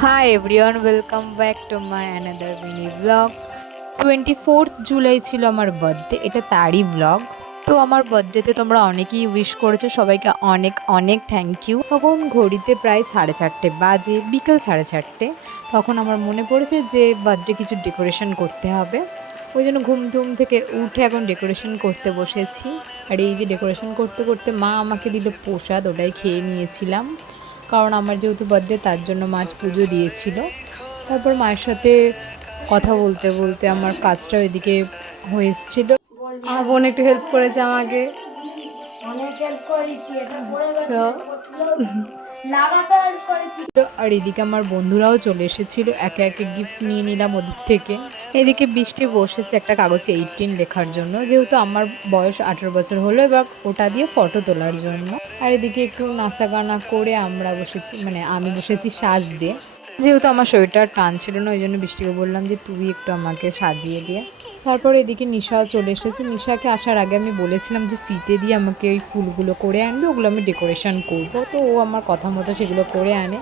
Hi everyone, welcome back to my another mini vlog. 24th July ছিল আমার birthday, এটা তারই ব্লগ। তো আমার বার্থডেতে তোমরা অনেকেই উইশ করেছো, সবাইকে অনেক অনেক থ্যাংক ইউ। তখন ঘড়িতে প্রায় 4:30 বাজে, বিকেল 4:30। তখন আমার মনে পড়েছে যে বার্থডে কিছু ডেকোরেশন করতে হবে। ওই জন্য ঘুম থেকে উঠে এখন ডেকোরেশন করতে বসেছি। আর এই যে ডেকোরেশন করতে করতে মা আমাকে দিল প্রসাদ, ওটাই খেয়ে নিয়েছিলাম। কারণ আমার যেহেতু বার্থডে তার জন্য মা পুজো দিয়েছিল। তারপর মায়ের সাথে কথা বলতে বলতে আমার কাজটাও এদিকে হয়ে এসেছিলো। আমার বোন একটু হেল্প করেছে আমাকে। আচ্ছা। আর এদিকে আমার বন্ধুরাও চলে এসেছিল, একে একে গিফট নিয়ে নিলাম ওদের থেকে। এদিকে বৃষ্টি বসেছে একটা কাগজে 18 লেখার জন্য, যেহেতু আমার বয়স 18 বছর হলো, এবার ওটা দিয়ে ফটো তোলার জন্য। আর এদিকে একটু নাচা গানা করে আমরা বসেছি, মানে আমি বসেছি সাজ দিয়ে। যেহেতু আমার শরীরটা টান ছিল না, ওই জন্য বৃষ্টিকে বললাম যে তুই একটু আমাকে সাজিয়ে দিয়ে। তারপর এদিকে নিশাও চলে এসেছে। নিশাকে আসার আগে আমি বলেছিলাম যে ফিতে দিয়ে আমাকে ওই ফুলগুলো করে আনবে, ওগুলো আমি ডেকোরেশন করব। তো ও আমার কথা মতো সেগুলো করে আনে।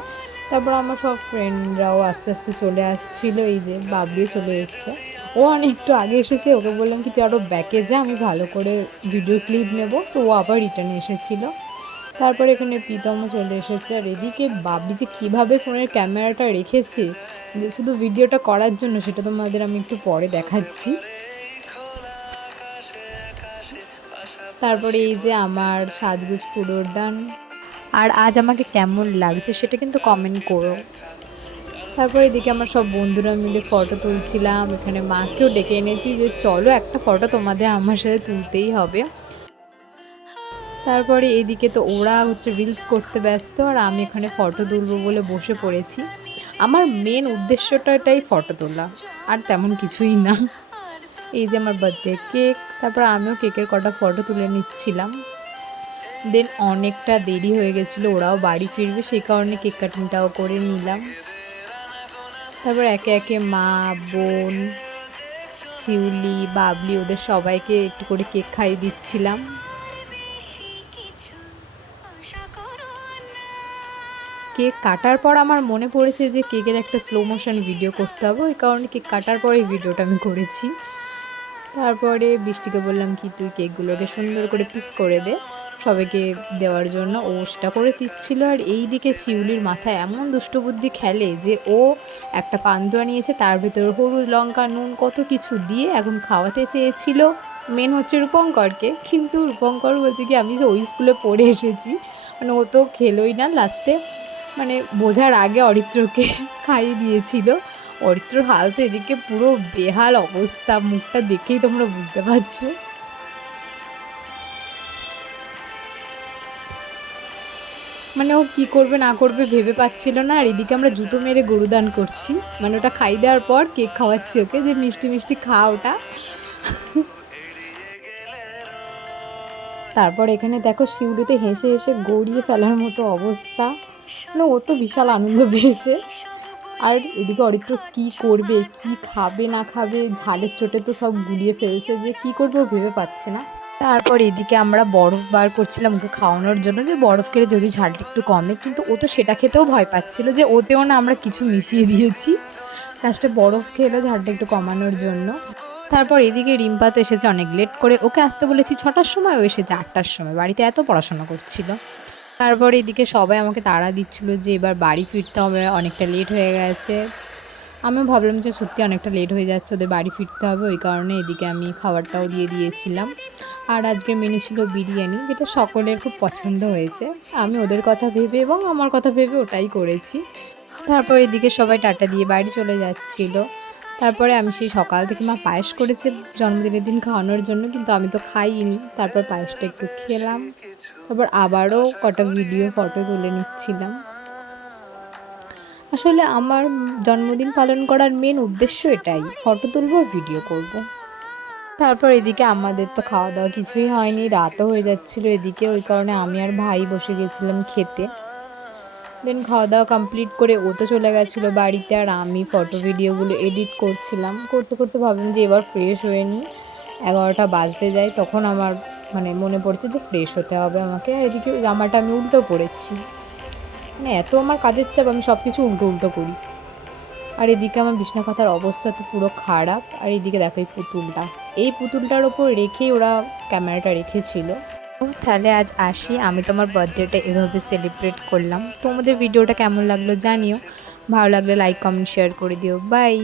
তারপর আমার সব ফ্রেন্ডরাও আস্তে আস্তে চলে আসছিলো। এই যে বাবলিও চলে এসছে, ও একটু আগে এসেছে। ওকে বললাম কি তুই আরও ব্যাকে যা, আমি ভালো করে ভিডিও ক্লিপ নেব। তো ও আবার রিটার্নে এসেছিলো। তারপর এখানে প্রীতমও চলে এসেছে। আর এদিকে বাবলি যে কীভাবে ফোনের ক্যামেরাটা রেখেছে যে শুধু ভিডিওটা করার জন্য, সেটা তোমাদের আমি একটু পরে দেখাচ্ছি। তারপরে এই যে আমার সাজগোজ পুরো ডান। আর আজ আমাকে কেমন লাগছে সেটা কিন্তু কমেন্ট করো। তারপর এদিকে আমার সব বন্ধুরা মিলে ফটো তুলছিলাম। এখানে মাকেও ডেকে এনেছি যে চলো একটা ফটো তোমাদের আমার সাথে তুলতেই হবে। তারপরে এদিকে তো ওরা রিলস করতে ব্যস্ত, আর আমি এখানে ফটো তুলবো বলে বসে পড়েছি। আমার মেন উদ্দেশ্যটা এটাই ফটো তোলা, আর তেমন কিছুই না। এই যে আমার বার্থডে কেক, তারপর আমিও কেকের কটা ফটো তুলে নিচ্ছিলাম। দেন অনেকটা দেরি হয়ে গেছিলো, ওরাও বাড়ি ফিরবে, সেই কারণে কেক কাটিংটাও করে নিলাম। তারপর একে একে মা, বোন, শিউলি, বাবলি ওদের সবাইকে একটু করে কেক খাইয়ে দিচ্ছিলাম। কেক কাটার পর আমার মনে পড়েছে যে কেকের একটা স্লো মোশন ভিডিও করতে হবে, ওই কারণে কেক কাটার পর এই ভিডিওটা আমি করেছি। তারপরে বৃষ্টিকে বললাম কি তুই কেকগুলোকে সুন্দর করে পিস করে দে সবাইকে দেওয়ার জন্য, ও সেটা করে দিচ্ছিল। আর এই দিকে শিউলির মাথায় এমন দুষ্টবুদ্ধি খেলে যে ও একটা পান্তুয়া নিয়েছে, তার ভিতরে হলুদ, লঙ্কা, নুন কত কিছু দিয়ে এখন খাওয়াতে চেয়েছিল মেন হচ্ছে রূপঙ্করকে। কিন্তু রূপঙ্কর বলছে কি আমি যে ওই স্কুলে পড়ে এসেছি, মানে ও তো খেলোই না। লাস্টে মানে বোঝার আগে অরিত্রকে খাইয়ে দিয়েছিল। অরিত্রর হাল তো এদিকে পুরো বেহাল অবস্থা, মুখটা দেখেই তোমরা বুঝতে পারছো। মানে ও কি করবে না করবে ভেবে পাচ্ছিল না। আর এদিকে আমরা জুতো মেরে গরুদান করছি, মানে ওটা খাই দেওয়ার পর কেক খাওয়াচ্ছি ওকে যে মিষ্টি মিষ্টি খা ওটা। তারপর এখানে দেখো শিউলিতে হেসে হেসে গড়িয়ে ফেলার মতো অবস্থা, মানে ও তো বিশাল আনন্দ পেয়েছে। আর এদিকে অরিত্র কী করবে, কি খাবে না খাবে, ঝালের চোটে তো সব গুলিয়ে ফেলছে, যে কি করবে ও ভেবে পাচ্ছে না। তারপর এদিকে আমরা বরফ বার করছিলাম ওকে খাওয়ানোর জন্য, যে বরফ খেলে যদি ঝালটা একটু কমে, কিন্তু ও তো সেটা খেতেও ভয় পাচ্ছিল, যে ওতেও না আমরা কিছু মিশিয়ে দিয়েছি। লাস্টে বরফ খেলে ঝালটা একটু কমানোর জন্য। তারপর এদিকে রিম্পা তো এসেছে অনেক লেট করে, ওকে আসতে বলেছি 6টার সময়, ও এসেছে 8টার সময়, বাড়িতে এত পড়াশোনা করছিল। তারপর এদিকে সবাই আমাকে তাড়া দিচ্ছিলো যে এবার বাড়ি ফিরতে হবে, অনেকটা লেট হয়ে গেছে। আমিও ভাবলাম যে সত্যি অনেকটা লেট হয়ে যাচ্ছে, ওদের বাড়ি ফিরতে হবে, ওই কারণে এদিকে আমি খাবারটাও দিয়ে দিয়েছিলাম। আর আজকের মেনু ছিল বিরিয়ানি, যেটা সকলের খুব পছন্দ হয়েছে। আমি ওদের কথা ভেবে এবং আমার কথা ভেবে ওটাই করেছি। তারপর এদিকে সবাই টাটা দিয়ে বাড়ি চলে যাচ্ছিলো। তারপরে আমি সেই সকাল থেকে মা পায়েস করেছে জন্মদিনের দিন খাওয়ানোর জন্য, কিন্তু আমি তো খাইনি। তারপর পায়েসটা একটু খেলাম, তারপর আবারও কটা ভিডিও ফটো তুলে নিচ্ছিলাম। আসলে আমার জন্মদিন পালন করার মেন উদ্দেশ্য এটাই, ফটো তুলবো, ভিডিও করব। তারপর এদিকে আমাদের তো খাওয়া দাওয়া কিছুই হয়নি, রাতও হয়ে যাচ্ছিলো এদিকে, ওই কারণে আমি আর ভাই বসে গেছিলাম খেতে। দেন খাওয়া দাওয়া কমপ্লিট করে ও তো চলে গেছিলো বাড়িতে, আর আমি ফটো ভিডিওগুলো এডিট করছিলাম। করতে করতে ভাবলাম যে এবার ফ্রেশ হয়ে নিই, 11টা বাজতে যায়। তখন আমার মানে মনে পড়ছে যে ফ্রেশ হতে হবে আমাকে। আর এদিকে জামাটা আমি উল্টো পরেছি। মানে এত আমার কাজের চাপ, আমি সব কিছু উল্টো উল্টো করি। আর এদিকে আমার বিছনা খাতার অবস্থা তো পুরো খারাপ। আর এদিকে দেখো এই পুতুলটার ওপর রেখেই ওরা ক্যামেরাটা রেখেছিল। তো তাহলে আজ আসি, আমি তোমার বার্থডেটা এভাবে সেলিব্রেট করলাম। তোমাদের ভিডিওটা কেমন লাগলো জানিও, ভালো লাগলে লাইক কমেন্ট শেয়ার করে দিও। বাই।